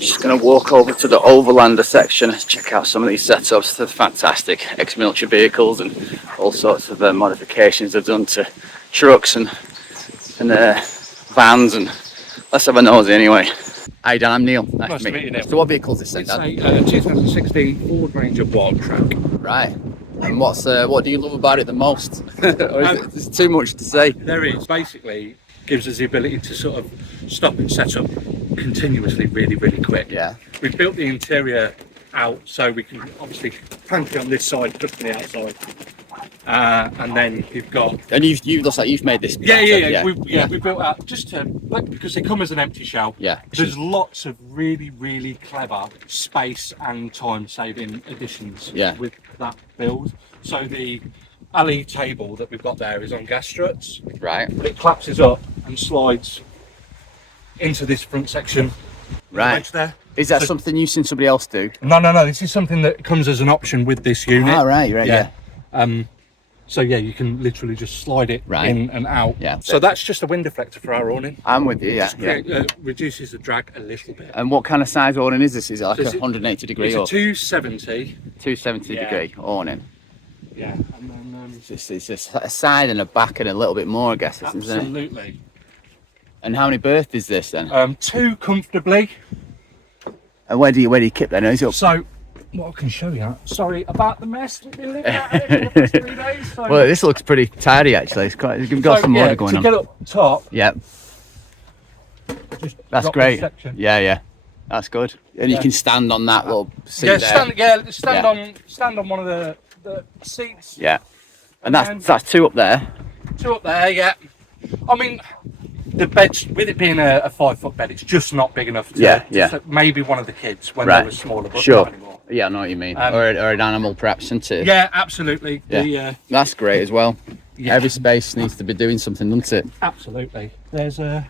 Just going to walk over to the Overlander section, check out some of these setups. They're fantastic ex-military vehicles and all sorts of modifications they've done to trucks and vans, and let's have a nosy anyway. Hi Dan, I'm Neil. Nice to meet you, Neil. So what vehicle is this then, Dan? It's a 2016 Ford Ranger Wildtrak. Right. And what do you love about it the most? Or is it too much to say? There is. Basically, gives us the ability to sort of stop and set up continuously really quick. Yeah. We've built the interior out so we can obviously crank it on this side, put it on the outside. And then you've got... And you've looks like you've made this. Yeah. We built out just to, because they come as an empty shell. Yeah. There's lots of really clever space and time saving additions with that build. So the alley table that we've got there is on gas struts. Right. But it collapses up and slides into this front section. Right. There. Is that something you've seen somebody else do? No. This is something that comes as an option with this unit. Oh, right. Yeah. So yeah, you can literally just slide it in and out. Yeah. So that's just a wind deflector for our awning. I'm with you. Yeah. Reduces the drag a little bit. And what kind of size awning is this? Is it like a 180 degree? It's a 270. 270 degree awning. Yeah. And then it's a side and a back and a little bit more, I guess. Absolutely. Isn't it? And how many berths is this then? 2 comfortably. And where do you keep that? Is it up? So, what I can show you. Sorry about the mess we've been living at for the past 3 days. So. Well, this looks pretty tidy actually. It's quite. You've got some order going on. To get up top. Yep. That's great. Yeah. That's good. And you can stand on that little seat there. Stand on one of the seats. Yeah. And that's 2 up there. 2 up there. Yeah. I mean, the beds, with it being a 5-foot bed, it's just not big enough to maybe one of the kids when they were smaller, but not anymore. Yeah, I know what you mean. Or an animal perhaps, isn't it? Yeah, absolutely. Yeah. That's great as well. Yeah. Every space needs to be doing something, doesn't it? Absolutely. There's but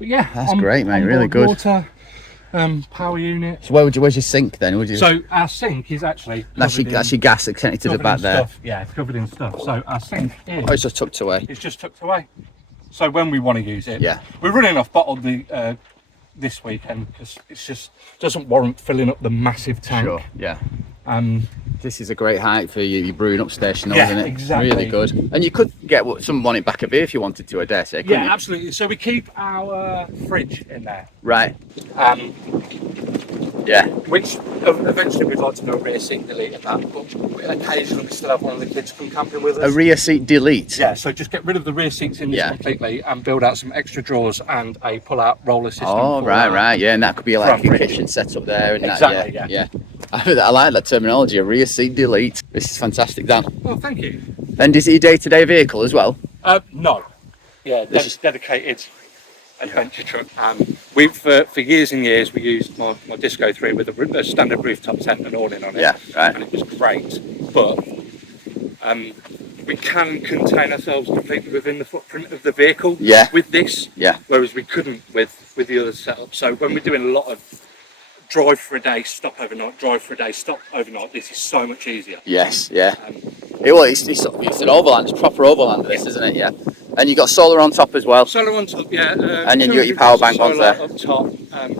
yeah. That's great, mate. Really good. Water, power unit. So where's your sink then? So our sink is actually that's your gas connected to the back there. Yeah, it's covered in stuff. So our sink is... Oh, it's just tucked away. It's just tucked away. So when we want to use it, yeah, we're running off bottle this weekend because it just doesn't warrant filling up the massive tank. Sure. Yeah. This is a great height for your brewing up station, though, isn't it? Exactly. Really good. And you could get someone it back a beer if you wanted to, I dare say. Yeah, absolutely. So we keep our fridge in there. Right. Yeah. Which eventually we'd like to do a rear seat delete of that, but occasionally we still have one of the kids come camping with us. A rear seat delete? Yeah, so just get rid of the rear seats in this completely and build out some extra drawers and a pull-out roller system. Oh, right, yeah, and that could be like a kitchen setup there. And exactly, yeah. I like that terminology, a rear seat delete. This is fantastic, Dan. Well, thank you. And is it your day-to-day vehicle as well? No. Yeah, this is dedicated adventure truck. We've for years and years we used my Disco 3 with a standard rooftop tent and awning on it. Yeah, right. And it was great, but we can contain ourselves completely within the footprint of the vehicle. Yeah. With this. Yeah. Whereas we couldn't with the other setup. So when we're doing a lot of drive for a day, stop overnight, drive for a day, stop overnight, this is so much easier. Yes. Yeah. It's an overland, it's proper overlander, this, isn't it? Yeah. And you got solar on top as well. Solar on top, yeah. And then you got your power bank on there. Up top,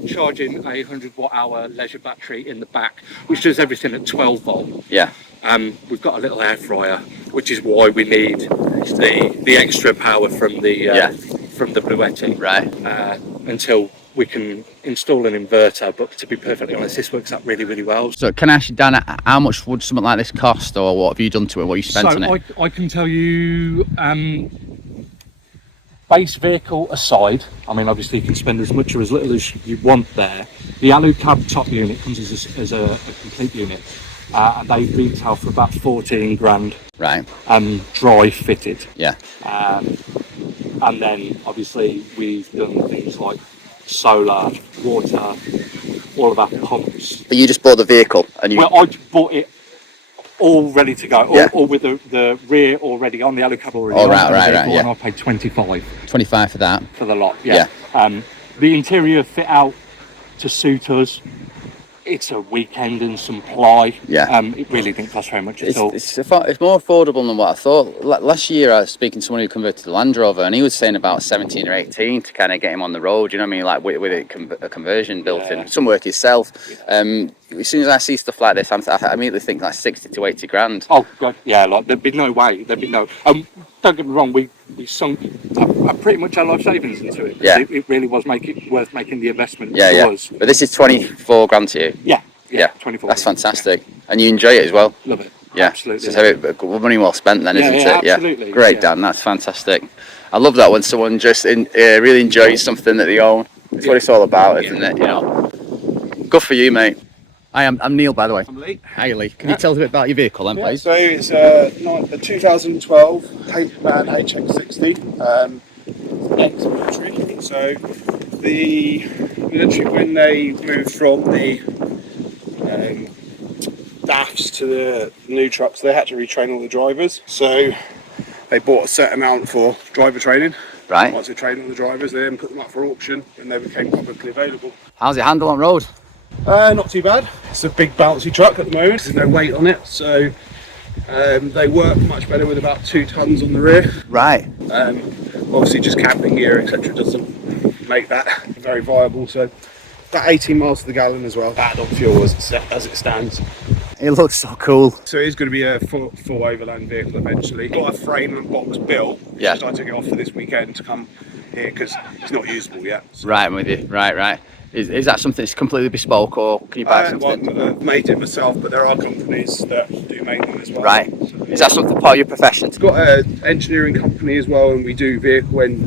charging a 100 watt-hour leisure battery in the back, which does everything at 12 volt. Yeah. We've got a little air fryer, which is why we need the extra power from the Bluetti. Right. Until we can install an inverter, but to be perfectly honest, this works out really well. So can I ask you, Dan, how much would something like this cost, or what have you done to it, what you spent on it? I can tell you, base vehicle aside, I mean obviously you can spend as much or as little as you want there. The alu cab top unit comes as a complete unit, and they retail for about 14 grand. Right. Dry fitted. Yeah. And then obviously we've done things like solar, water, all of our pumps. But you just bought the vehicle and you... Well, I bought it all ready to go, all with the rear already on, the alu cab already on. Right, yeah. And I paid 25 for that? For the lot, yeah. The interior fit out to suit us. it's a weekend and some ply. Yeah. It really didn't cost very much at all. It's more affordable than what I thought. Last year I was speaking to someone who converted to Land Rover, and he was saying about 17 or 18 to kind of get him on the road. You know what I mean? Like with a conversion built in. Some work yourself. As soon as I see stuff like this, I immediately think like 60 to 80 grand. Oh God, yeah. Like there'd be no way. There'd be no. Don't get me wrong. We sunk pretty much our life savings into it. Yeah. It really was worth making the investment. Yeah, yeah. Was. But this is 24 grand to you. Yeah. 24. That's fantastic, and you enjoy it as well. Love it. Yeah, Absolutely. So money well spent then, isn't it? Absolutely. Great, Dan. That's fantastic. I love that when someone just really enjoys something that they own. It's what it's all about, isn't it? You know. Good for you, mate. I'm Neil, by the way. I'm Lee. Hi, Lee. Can you tell us a bit about your vehicle, then, please? So it's a 2012 Paperman HX60 ex-military. So the military, when they moved from the DAFs to the new trucks, they had to retrain all the drivers. So they bought a set amount for driver training. Right. Once they trained all the drivers, they then put them up for auction and they became publicly available. How's it handle on road? Not too bad. It's a big bouncy truck at the moment. There's no weight on it, so they work much better with about 2 tons on the rear. Right. Obviously, just camping gear, etc., doesn't make that very viable. So, about 18 miles to the gallon as well. Bad on fuel as it stands. It looks so cool. So it is going to be a full overland vehicle eventually. Got a frame and box built. Yeah. So I took it off for this weekend to come here because it's not usable yet. So. Right, I'm with you. Right. Is that something that's completely bespoke, or can you buy something? Well, I've made it myself, but there are companies that do make them as well. Right. Is that something part of your profession? I've got an engineering company as well, and we do vehicle and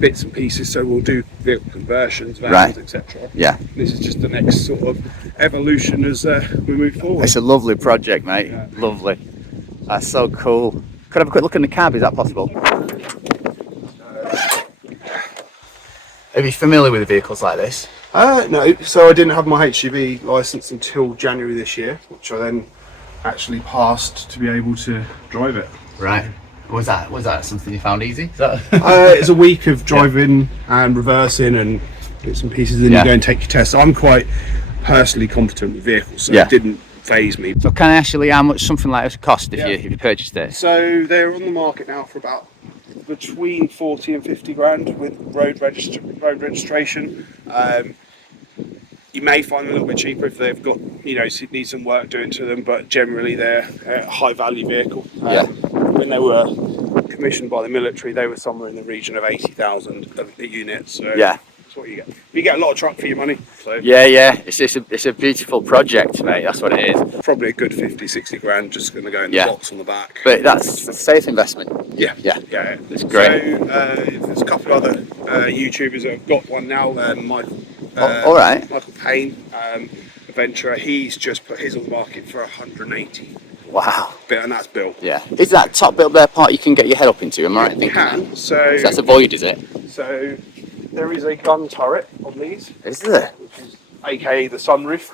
bits and pieces. So we'll do vehicle conversions, vans, Right. etc. Yeah. This is just the next sort of evolution as we move forward. It's a lovely project, mate. Yeah. Lovely. That's so cool. Could I have a quick look in the cab? Is that possible? Are you familiar with vehicles like this? No, so I didn't have my HGV licence until January this year, which I then actually passed to be able to drive it. Right. Was that something you found easy? It's a week of driving and reversing and bits and pieces, then Yeah. you go and take your test. I'm quite personally competent with vehicles, so Yeah. it didn't phase me. So can I ask you how much something like this cost if Yeah. you purchased it? So they're on the market now for about between 40 and 50 grand with road registration. You may find them a little bit cheaper if they've got, need some work doing to them, but generally they're a high value vehicle. Yeah. When they were commissioned by the military, they were somewhere in the region of 80,000 a unit. So Yeah. that's what you get. You get a lot of truck for your money. So Yeah. It's a beautiful project, mate. That's what it is. probably a good 50, 60 grand just going to go in the Yeah. box on the back. But that's a safe investment. Yeah. It's great. So there's a couple of other YouTubers that have got one now. All right. Michael Payne, adventurer. He's just put his on the market for 180, Wow. and that's built. Yeah. Is that top bit up there part you can get your head up into? Am I right in thinking that? Can so That's a void, is it? so there is a gun turret on these, Is there? which is AKA the sunroof.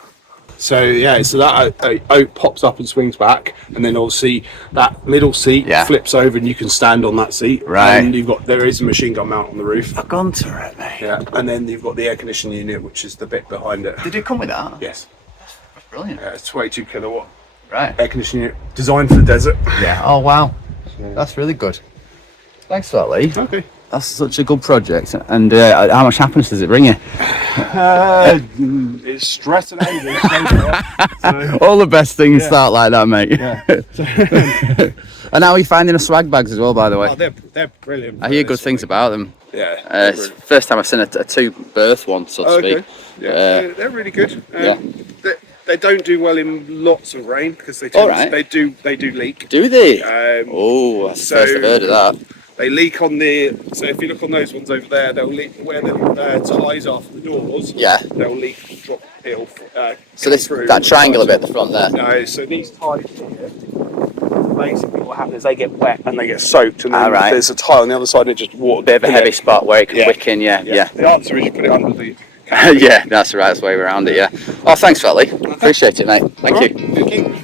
So that oak pops up and swings back, and then obviously that middle seat Yeah. flips over, and you can stand on that seat. Right. And there is a machine gun mount on the roof. A gun turret, mate. Yeah. And then you've got the air conditioning unit, which is the bit behind it. Did it come with that? Yes. That's brilliant. Yeah, it's 22 kilowatt Right. air conditioning unit, designed for the desert. Yeah. Oh wow. That's really good. Thanks for that, Lee. Okay. That's such a good project. And how much happiness does it bring you? It's stress and anger. So, All the best things Yeah. start like that, mate. yeah. And how are you finding the swag bags as well, by the way? Oh, they're brilliant. I hear good things about them. Yeah. It's the first time I've seen a two-berth one, so to speak. Okay. Yeah, they're really good. Yeah. They don't do well in lots of rain because they All right. they do leak. Do they? Um, That's the first I've heard of that. They leak on so if you look on those ones over there, they'll leak where the ties are for the doors. Yeah. They'll leak, drop, it'll So that triangular bit at the front there. No, so these ties here, basically what happens is they get wet and they get soaked, and then Right. there's a tile on the other side and it just water. Bit of a heavy spot where it can Yeah. wick in, yeah. The answer is you put it under the. Yeah, that's the right way around it, yeah. Oh, thanks, Felly. Appreciate it, mate. Thank you. Thank you.